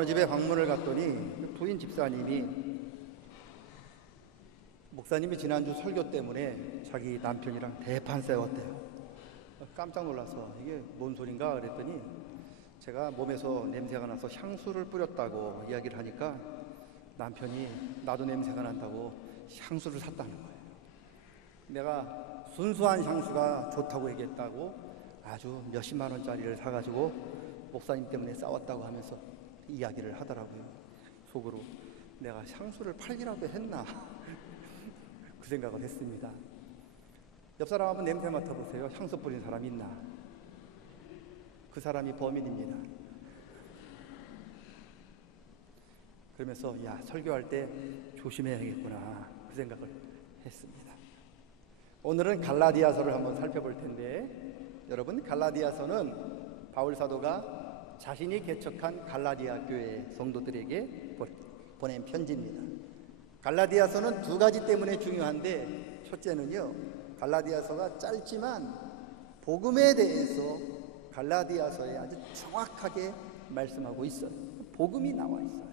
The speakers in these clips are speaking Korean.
어느 집에 방문을 갔더니 부인 집사님이 목사님이 지난주 설교 때문에 자기 남편이랑 대판 싸웠대요. 깜짝 놀라서 이게 뭔 소린가 그랬더니 제가 몸에서 냄새가 나서 향수를 뿌렸다고 이야기를 하니까 남편이 나도 냄새가 난다고 향수를 샀다는 거예요. 내가 순수한 향수가 좋다고 얘기했다고 아주 몇십만 원짜리를 사가지고 목사님 때문에 싸웠다고 하면서 이야기를 하더라고요. 속으로 내가 향수를 팔기라도 했나 그 생각을 했습니다. 옆 사람 한번 냄새 맡아보세요. 향수 뿌린 사람 있나? 그 사람이 범인입니다. 그러면서 야, 설교할 때 조심해야겠구나 그 생각을 했습니다. 오늘은 갈라디아서를 한번 살펴볼 텐데, 여러분, 갈라디아서는 바울 사도가 자신이 개척한 갈라디아 교회 성도들에게 보낸 편지입니다. 갈라디아서는 두 가지 때문에 중요한데, 첫째는요, 갈라디아서가 짧지만 복음에 대해서 갈라디아서에 아주 정확하게 말씀하고 있어요. 복음이 나와 있어요.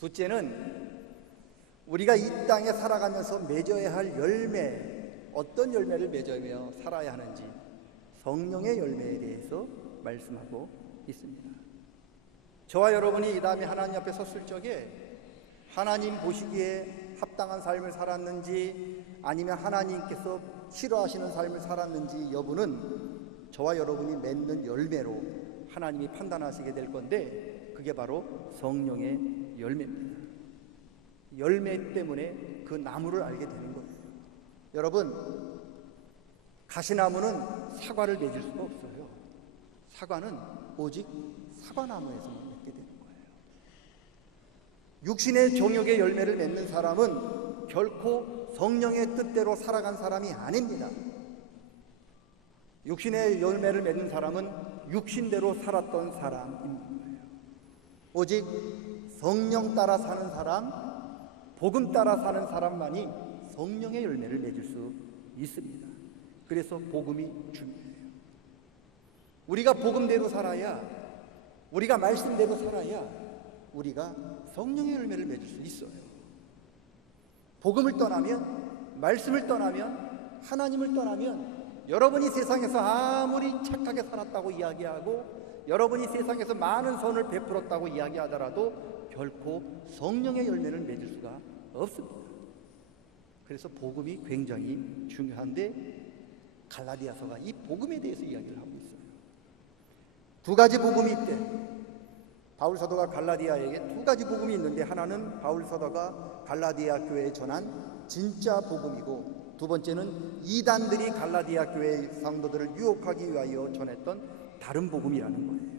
둘째는 우리가 이 땅에 살아가면서 맺어야 할 열매, 어떤 열매를 맺으며 살아야 하는지 성령의 열매에 대해서 말씀하고 있습니다. 저와 여러분이 이 다음에 하나님 앞에 섰을 적에 하나님 보시기에 합당한 삶을 살았는지 아니면 하나님께서 싫어하시는 삶을 살았는지 여부는 저와 여러분이 맺는 열매로 하나님이 판단하시게 될 건데, 그게 바로 성령의 열매입니다. 열매 때문에 그 나무를 알게 되는 거예요. 여러분, 가시나무는 사과를 맺을 수가 없어요. 사과는 오직 사과나무에서 맺게 되는 거예요. 육신의 정욕의 열매를 맺는 사람은 결코 성령의 뜻대로 살아간 사람이 아닙니다. 육신의 열매를 맺는 사람은 육신대로 살았던 사람인 거예요. 오직 성령 따라 사는 사람, 복음 따라 사는 사람만이 성령의 열매를 맺을 수 있습니다. 그래서 복음이 중요해요. 우리가 복음대로 살아야, 우리가 말씀대로 살아야 우리가 성령의 열매를 맺을 수 있어요. 복음을 떠나면, 말씀을 떠나면, 하나님을 떠나면 여러분이 세상에서 아무리 착하게 살았다고 이야기하고 여러분이 세상에서 많은 선을 베풀었다고 이야기하더라도 결코 성령의 열매를 맺을 수가 없습니다. 그래서 복음이 굉장히 중요한데, 갈라디아서가 이 복음에 대해서 이야기를 하고 있어요. 두 가지 복음이 있대. 바울 사도가 갈라디아에게 두 가지 복음이 있는데, 하나는 바울 사도가 갈라디아 교회에 전한 진짜 복음이고, 두 번째는 이단들이 갈라디아 교회의 성도들을 유혹하기 위하여 전했던 다른 복음이라는 거예요.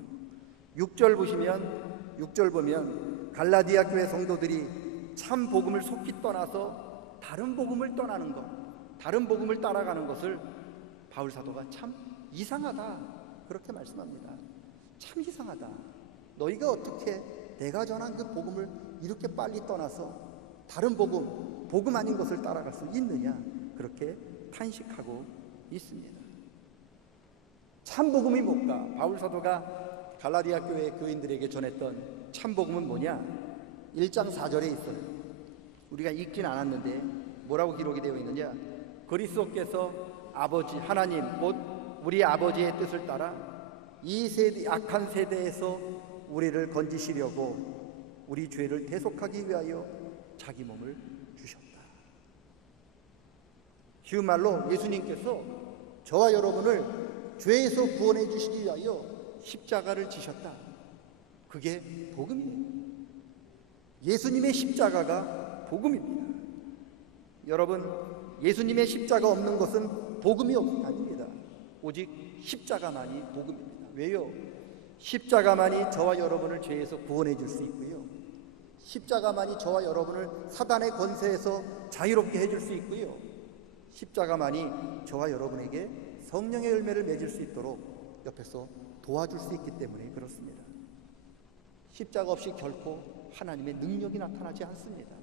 6절 보시면, 6절 보면 갈라디아 교회 성도들이 참 복음을 속히 떠나서 다른 복음을 떠나는 것, 다른 복음을 따라가는 것을 바울 사도가 참 이상하다 그렇게 말씀합니다. 참 이상하다. 너희가 어떻게 내가 전한 그 복음을 이렇게 빨리 떠나서 다른 복음, 복음 아닌 것을 따라갈 수 있느냐, 그렇게 탄식하고 있습니다. 참 복음이 뭘까? 바울 사도가 갈라디아 교회 교인들에게 전했던 참 복음은 뭐냐? 1장 4절에 있어요. 우리가 읽진 않았는데 뭐라고 기록이 되어 있느냐? 그리스도께서 아버지 하나님 곧 우리 아버지의 뜻을 따라 이 세대, 악한 세대에서 우리를 건지시려고 우리 죄를 대속하기 위하여 자기 몸을 주셨다. 쉬운 말로 예수님께서 저와 여러분을 죄에서 구원해 주시기 위하여 십자가를 지셨다. 그게 복음이에요. 예수님의 십자가가 복음입니다. 여러분, 예수님의 십자가 없는 것은 복음이 아닙니다. 오직 십자가만이 복음입니다. 왜요? 십자가만이 저와 여러분을 죄에서 구원해 줄 수 있고요, 십자가만이 저와 여러분을 사단의 권세에서 자유롭게 해줄 수 있고요, 십자가만이 저와 여러분에게 성령의 열매를 맺을 수 있도록 옆에서 도와줄 수 있기 때문에 그렇습니다. 십자가 없이 결코 하나님의 능력이 나타나지 않습니다.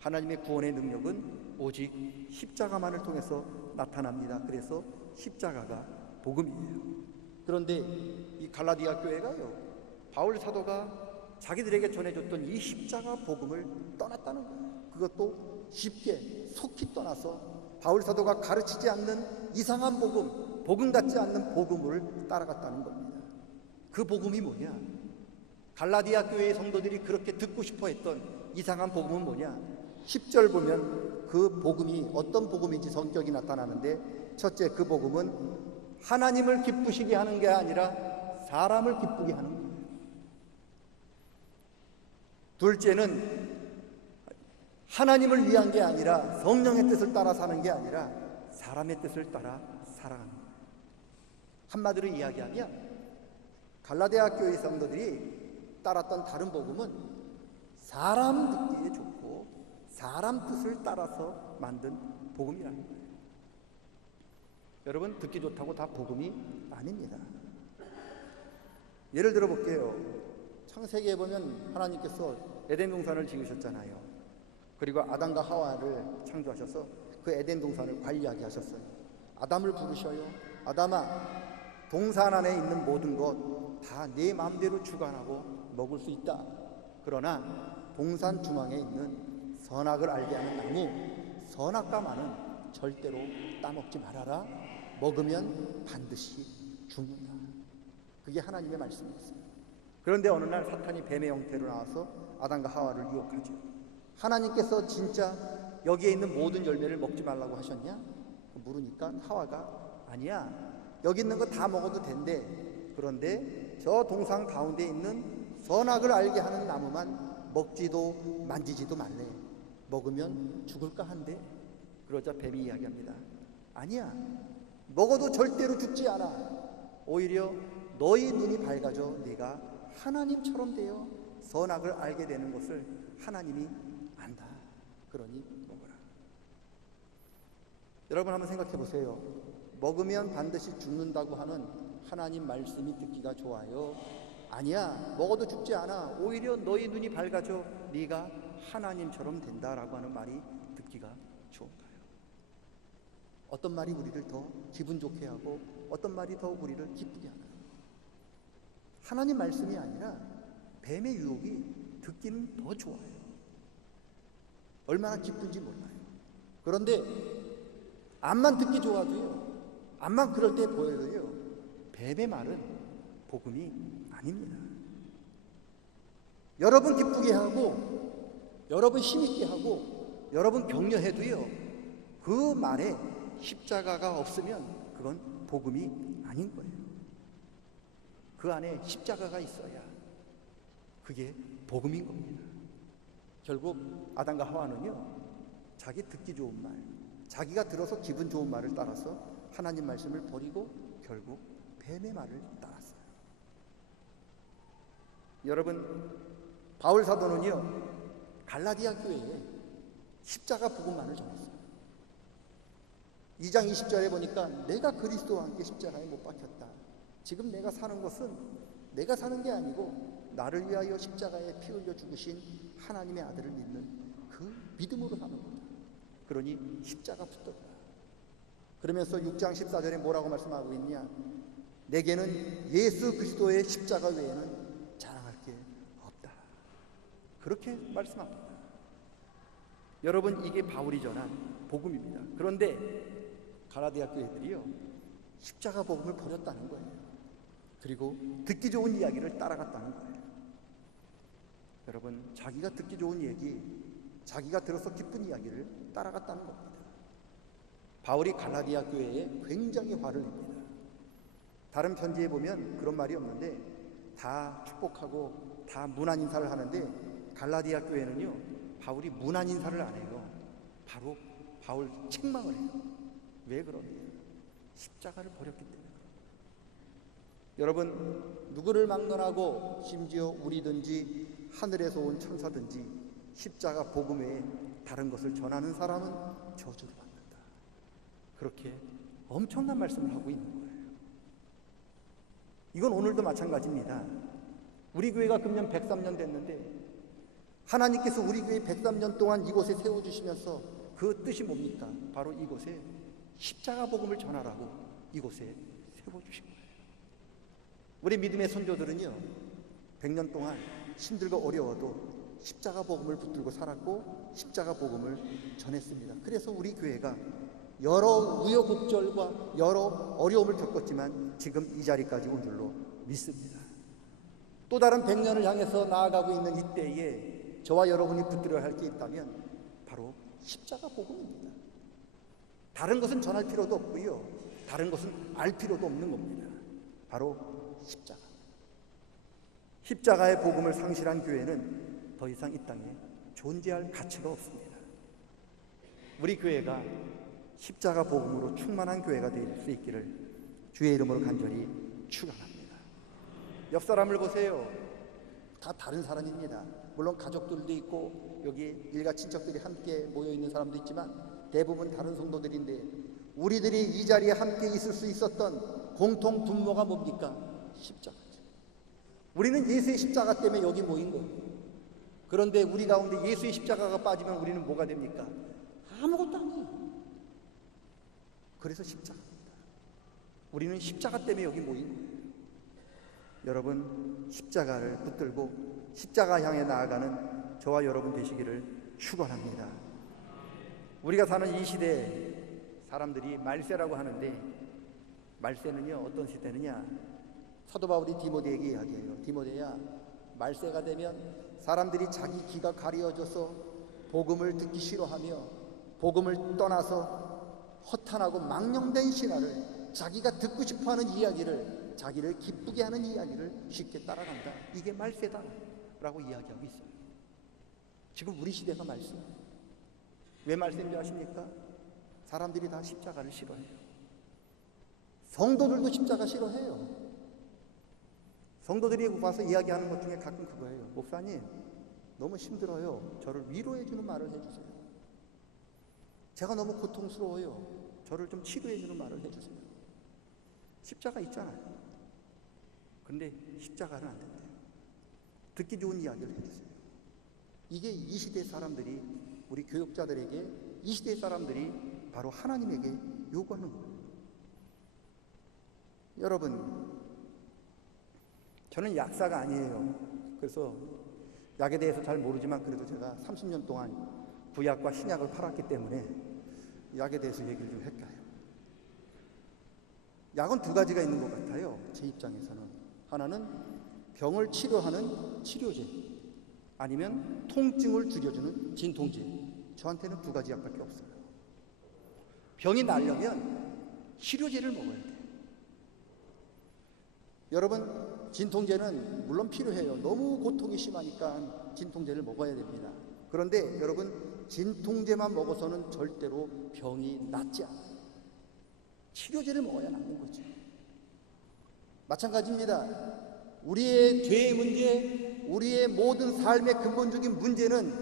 하나님의 구원의 능력은 오직 십자가만을 통해서 나타납니다. 그래서 십자가가 복음이에요. 그런데 이 갈라디아 교회가요, 바울 사도가 자기들에게 전해줬던 이 십자가 복음을 떠났다는 거예요. 그것도 쉽게 속히 떠나서 바울 사도가 가르치지 않는 이상한 복음 같지 않는 복음을 따라갔다는 겁니다. 그 복음이 뭐냐? 갈라디아 교회의 성도들이 그렇게 듣고 싶어 했던 이상한 복음은 뭐냐? 10절 보면 그 복음이 어떤 복음인지 성격이 나타나는데, 첫째, 그 복음은 하나님을 기쁘시게 하는 게 아니라 사람을 기쁘게 하는 거예요. 둘째는 하나님을 위한 게 아니라, 성령의 뜻을 따라 사는 게 아니라 사람의 뜻을 따라 살아가는 거예요. 한마디로 이야기하면 갈라디아 교회 성도들이 따랐던 다른 복음은 사람 듣기에 좋고 사람 뜻을 따라서 만든 복음이라는 거예요. 여러분, 듣기 좋다고 다 복음이 아닙니다. 예를 들어 볼게요. 창세기에 보면 하나님께서 에덴 동산을 지으셨잖아요. 그리고 아담과 하와를 창조하셔서 그 에덴 동산을 관리하게 하셨어요. 아담을 부르셔요. 아담아, 동산 안에 있는 모든 것 다 네 마음대로 주관하고 먹을 수 있다. 그러나 동산 중앙에 있는 선악을 알게 하는 나무, 선악과 마는 절대로 따먹지 말아라. 먹으면 반드시 죽는다. 그게 하나님의 말씀이었어요. 그런데 어느 날 사탄이 뱀의 형태로 나와서 아담과 하와를 유혹하죠. 하나님께서 진짜 여기에 있는 모든 열매를 먹지 말라고 하셨냐? 물으니까 하와가 아니야, 여기 있는 거 다 먹어도 된대. 그런데 저 동산 가운데 있는 선악을 알게 하는 나무만 먹지도 만지지도 말래. 먹으면 죽을까 한대. 그러자 뱀이 이야기합니다. 아니야, 먹어도 절대로 죽지 않아. 오히려 너희 눈이 밝아져 네가 하나님처럼 되어 선악을 알게 되는 것을 하나님이 안다. 그러니 먹어라. 여러분, 한번 생각해 보세요. 먹으면 반드시 죽는다고 하는 하나님 말씀이 듣기가 좋아요? 아니야, 먹어도 죽지 않아. 오히려 너희 눈이 밝아져 네가 하나님처럼 된다라고 하는 말이 듣기가 좋은가요? 어떤 말이 우리를 더 기분 좋게 하고 어떤 말이 더 우리를 기쁘게 하나요? 하나님 말씀이 아니라 뱀의 유혹이 듣기는 더 좋아요. 얼마나 기쁜지 몰라요. 그런데 암만 듣기 좋아도요, 암만 그럴 때 보여도요, 뱀의 말은 복음이 아닙니다. 여러분 기쁘게 하고 여러분 힘있게 하고 여러분 격려해도요, 그 말에 십자가가 없으면 그건 복음이 아닌 거예요. 그 안에 십자가가 있어야 그게 복음인 겁니다. 결국 아담과 하와는요, 자기 듣기 좋은 말, 자기가 들어서 기분 좋은 말을 따라서 하나님 말씀을 버리고 결국 뱀의 말을 따랐어요. 여러분, 바울 사도는요, 갈라디아 교회에 십자가 복음만을 전했어요. 2장 20절에 보니까 내가 그리스도와 함께 십자가에 못 박혔다. 지금 내가 사는 것은 내가 사는 게 아니고 나를 위하여 십자가에 피 흘려 죽으신 하나님의 아들을 믿는 그 믿음으로 사는 거다. 그러니 십자가 붙들어라. 그러면서 6장 14절에 뭐라고 말씀하고 있냐? 내게는 예수 그리스도의 십자가 외에는 자랑할 게 없다. 그렇게 말씀합니다. 여러분, 이게 바울이 전한 복음입니다. 그런데 갈라디아 교회들이요, 십자가 복음을 버렸다는 거예요. 그리고 듣기 좋은 이야기를 따라갔다는 거예요. 여러분, 자기가 듣기 좋은 얘기, 자기가 들어서 기쁜 이야기를 따라갔다는 겁니다. 바울이 갈라디아 교회에 굉장히 화를 냅니다. 다른 편지에 보면 그런 말이 없는데 다 축복하고 다 문안 인사를 하는데, 갈라디아 교회는요, 바울이 문안 인사를 안 해요. 바로 바울 책망을 해요. 왜 그러냐? 십자가를 버렸기 때문에. 여러분, 누구를 막론하고 심지어 우리든지 하늘에서 온 천사든지 십자가 복음 외에 다른 것을 전하는 사람은 저주를 받는다. 그렇게 엄청난 말씀을 하고 있는 거예요. 이건 오늘도 마찬가지입니다. 우리 교회가 금년 103년 됐는데 하나님께서 우리 교회 103년 동안 이곳에 세워주시면서 그 뜻이 뭡니까? 바로 이곳에 십자가 복음을 전하라고 이곳에 세워주신 거예요. 우리 믿음의 선조들은요, 100년 동안 힘들고 어려워도 십자가 복음을 붙들고 살았고 십자가 복음을 전했습니다. 그래서 우리 교회가 여러 우여곡절과 여러 어려움을 겪었지만 지금 이 자리까지 온 줄로 믿습니다. 또 다른 100년을 향해서 나아가고 있는 이때에 저와 여러분이 붙들어야 할 게 있다면 바로 십자가 복음입니다. 다른 것은 전할 필요도 없고요, 다른 것은 알 필요도 없는 겁니다. 바로 십자가. 십자가의 복음을 상실한 교회는 더 이상 이 땅에 존재할 가치가 없습니다. 우리 교회가 십자가 복음으로 충만한 교회가 될 수 있기를 주의 이름으로 간절히 축원합니다. 옆 사람을 보세요. 다 다른 사람입니다. 물론 가족들도 있고 여기 일가 친척들이 함께 모여 있는 사람도 있지만 대부분 다른 성도들인데 우리들이 이 자리에 함께 있을 수 있었던 공통 분모가 뭡니까? 십자가죠. 우리는 예수의 십자가 때문에 여기 모인 거예요. 그런데 우리 가운데 예수의 십자가가 빠지면 우리는 뭐가 됩니까? 아무것도 아니에요. 그래서 십자가입니다. 우리는 십자가 때문에 여기 모인 거예요. 여러분, 십자가를 붙들고 십자가 향해 나아가는 저와 여러분 되시기를 축원합니다. 우리가 사는 이 시대에 사람들이 말세라고 하는데 말세는요 어떤 시대느냐? 사도 바울이 디모데에게 이야기해요. 디모데야, 말세가 되면 사람들이 자기 귀가 가려져서 복음을 듣기 싫어하며 복음을 떠나서 허탄하고 망령된 신화를, 자기가 듣고 싶어하는 이야기를, 자기를 기쁘게 하는 이야기를 쉽게 따라간다. 이게 말세다 라고 이야기하고 있어요. 지금 우리 시대가 말세예요. 왜 말세인지 아십니까? 사람들이 다 십자가를 싫어해요. 성도들도 십자가 싫어해요. 성도들이 와서 이야기하는 것 중에 가끔 그거예요. 목사님, 너무 힘들어요. 저를 위로해 주는 말을 해주세요. 제가 너무 고통스러워요. 저를 좀 치료해 주는 말을 해주세요. 십자가 있잖아요. 근데 십자가는 안 된대요. 듣기 좋은 이야기를 해주세요. 이게 이 시대 사람들이, 우리 교육자들에게, 이 시대 사람들이 바로 하나님에게 요구하는 거예요. 여러분, 저는 약사가 아니에요. 그래서 약에 대해서 잘 모르지만 그래도 제가 30년 동안 구약과 신약을 팔았기 때문에 약에 대해서 얘기를 좀 할까요? 약은 두 가지가 있는 것 같아요. 제 입장에서는. 하나는 병을 치료하는 치료제, 아니면 통증을 줄여주는 진통제. 저한테는 두 가지 약밖에 없어요. 병이 나려면 치료제를 먹어야 돼요. 여러분, 진통제는 물론 필요해요. 너무 고통이 심하니까 진통제를 먹어야 됩니다. 그런데 여러분, 진통제만 먹어서는 절대로 병이 낫지 않아요. 치료제를 먹어야 낫는 거죠. 마찬가지입니다. 우리의 죄의 문제, 우리의 모든 삶의 근본적인 문제는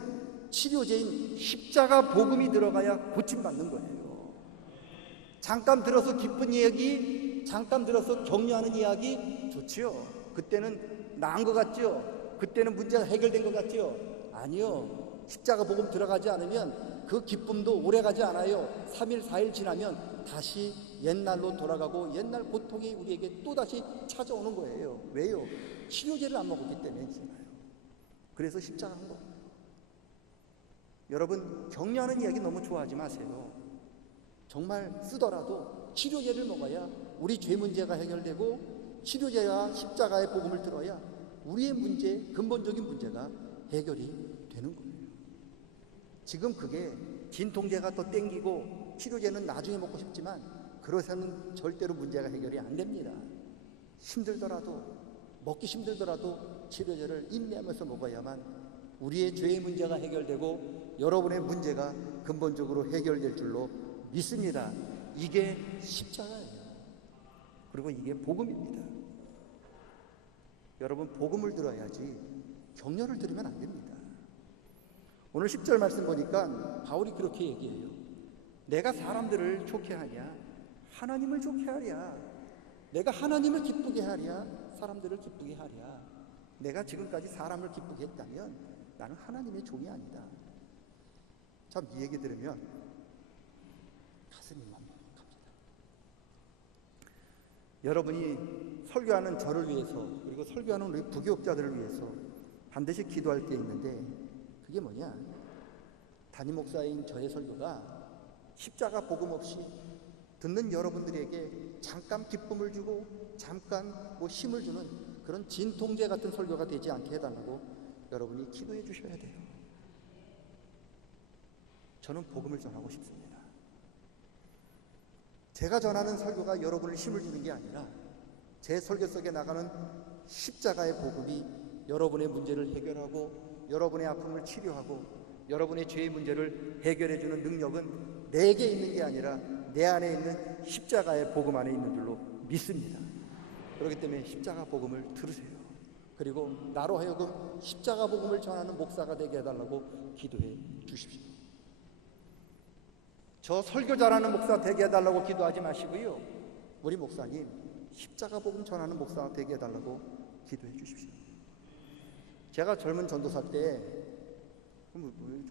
치료제인 십자가 복음이 들어가야 고침받는 거예요. 잠깐 들어서 기쁜 이야기, 잠깐 들어서 격려하는 이야기 좋지요. 그때는 나은 것 같죠? 그때는 문제가 해결된 것 같죠? 아니요. 십자가 복음 들어가지 않으면 그 기쁨도 오래가지 않아요. 3일 4일 지나면 다시 옛날로 돌아가고 옛날 고통이 우리에게 또다시 찾아오는 거예요. 왜요? 치료제를 안 먹었기 때문이잖아요. 그래서 십자가 한 겁니다. 여러분, 격려하는 이야기 너무 좋아하지 마세요. 정말 쓰더라도 치료제를 먹어야 우리 죄 문제가 해결되고, 치료제와 십자가의 복음을 들어야 우리의 문제, 근본적인 문제가 해결이 되는 거예요. 지금 그게 진통제가 더 땡기고 치료제는 나중에 먹고 싶지만 그러서는 절대로 문제가 해결이 안 됩니다. 힘들더라도, 먹기 힘들더라도 치료제를 인내하면서 먹어야만 우리의 죄의 문제가 해결되고 여러분의 문제가 근본적으로 해결될 줄로 믿습니다. 이게 십자가예요. 그리고 이게 복음입니다. 여러분, 복음을 들어야지 격려를 들으면 안 됩니다. 오늘 10절 말씀 보니까 바울이 그렇게 얘기해요. 내가 사람들을 좋게 하랴, 하나님을 좋게 하랴. 내가 하나님을 기쁘게 하랴, 사람들을 기쁘게 하랴. 내가 지금까지 사람을 기쁘게 했다면 나는 하나님의 종이 아니다. 참, 이 얘기 들으면 가슴이 맘먹합니다. 여러분이 설교하는 저를 위해서, 그리고 설교하는 우리 부교육자들을 위해서 반드시 기도할 게 있는데, 그게 뭐냐? 담임 목사인 저의 설교가 십자가 복음 없이 듣는 여러분들에게 잠깐 기쁨을 주고 잠깐 힘을 주는 그런 진통제 같은 설교가 되지 않게 해달라고 여러분이 기도해 주셔야 돼요. 저는 복음을 전하고 싶습니다. 제가 전하는 설교가 여러분을 힘을 주는 게 아니라 제 설교 속에 나가는 십자가의 복음이 여러분의 문제를 해결하고 여러분의 아픔을 치료하고 여러분의 죄의 문제를 해결해 주는 능력은 내게 있는 게 아니라 내 안에 있는 십자가의 복음 안에 있는 줄로 믿습니다. 그렇기 때문에 십자가 복음을 들으세요. 그리고 나로 하여금 십자가 복음을 전하는 목사가 되게 해달라고 기도해 주십시오. 저 설교 잘하는 목사 되게 해달라고 기도하지 마시고요, 우리 목사님 십자가 복음 전하는 목사 되게 해달라고 기도해 주십시오. 제가 젊은 전도사 때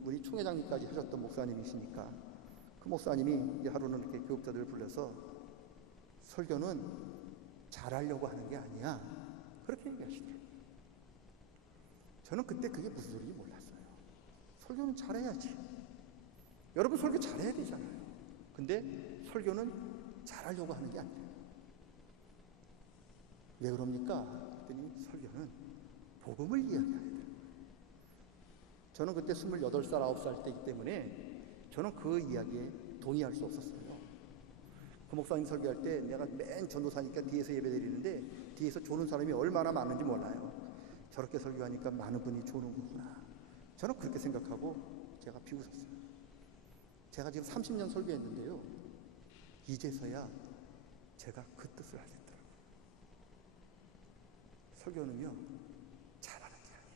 우리 총회장님까지 하셨던 목사님이시니까 그 목사님이 하루는 이렇게 교육자들을 불러서 설교는 잘하려고 하는 게 아니야, 그렇게 얘기하시더라고요. 저는 그때 그게 무슨 소리인지 몰랐어요. 설교는 잘해야지. 여러분 설교 잘해야 되잖아요. 근데 설교는 잘하려고 하는 게 아니에요. 왜 그럽니까? 그랬더니 설교는 복음을 이야기해야 돼요. 저는 그때 28살, 9살 때이기 때문에 저는 그 이야기에 동의할 수 없었어요. 그 목사님 설교할 때 내가 맨 전도사니까 뒤에서 예배 드리는데 뒤에서 조는 사람이 얼마나 많은지 몰라요. 저렇게 설교하니까 많은 분이 조는 거구나. 저는 그렇게 생각하고 제가 비웃었어요. 제가 지금 30년 설교했는데요, 이제서야 제가 그 뜻을 알겠더라고요. 설교는요 잘하는 게 아니에요.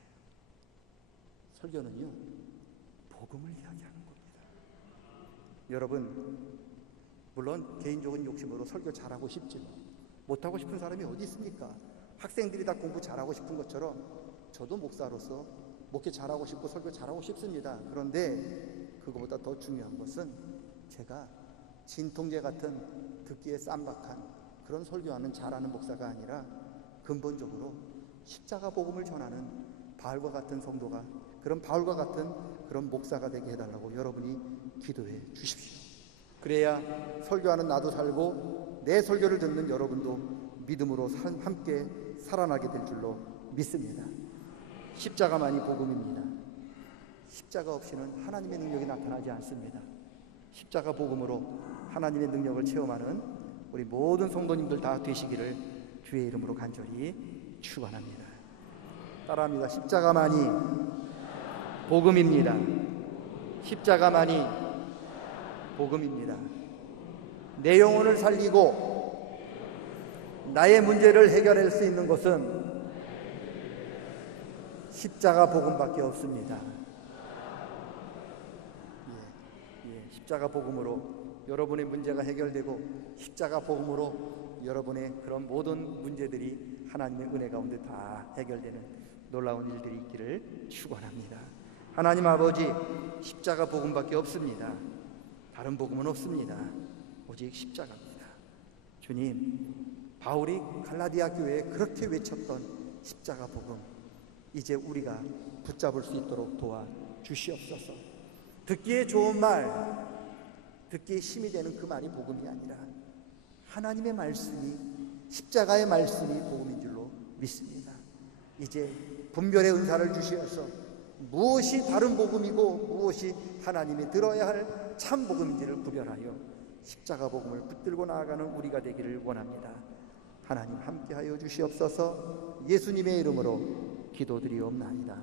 설교는요 복음을 이야기하는 겁니다. 여러분, 물론 개인적인 욕심으로 설교 잘하고 싶지만 못하고 싶은 사람이 어디 있습니까? 학생들이 다 공부 잘하고 싶은 것처럼 저도 목사로서 목회 잘하고 싶고 설교 잘하고 싶습니다. 그런데 그거보다 더 중요한 것은 제가 진통제 같은 듣기에 쌈박한 그런 설교하는 잘하는 목사가 아니라 근본적으로 십자가 복음을 전하는 바울과 같은 성도가, 그런 바울과 같은 그런 목사가 되게 해달라고 여러분이 기도해 주십시오. 그래야 설교하는 나도 살고 내 설교를 듣는 여러분도 믿음으로 함께 살아나게 될 줄로 믿습니다. 십자가만이 복음입니다. 십자가 없이는 하나님의 능력이 나타나지 않습니다. 십자가 복음으로 하나님의 능력을 체험하는 우리 모든 성도님들 다 되시기를 주의 이름으로 간절히 축원합니다. 따라합니다. 십자가만이 복음입니다. 십자가만이 복음입니다. 내 영혼을 살리고 나의 문제를 해결할 수 있는 것은 십자가 복음밖에 없습니다. 십자가 복음으로 여러분의 문제가 해결되고 십자가 복음으로 여러분의 그런 모든 문제들이 하나님의 은혜 가운데 다 해결되는 놀라운 일들이 있기를 축원합니다. 하나님 아버지, 십자가 복음밖에 없습니다. 다른 복음은 없습니다. 오직 십자가입니다. 주님, 바울이 갈라디아 교회에 그렇게 외쳤던 십자가 복음, 이제 우리가 붙잡을 수 있도록 도와주시옵소서. 듣기에 좋은 말, 듣기에 힘이 되는 그 말이 복음이 아니라 하나님의 말씀이, 십자가의 말씀이 복음인 줄로 믿습니다. 이제 분별의 은사를 주시어서 무엇이 다른 복음이고 무엇이 하나님이 들어야 할 참 복음인지를 구별하여 십자가 복음을 붙들고 나아가는 우리가 되기를 원합니다. 하나님 함께하여 주시옵소서. 예수님의 이름으로 기도드리옵나이다.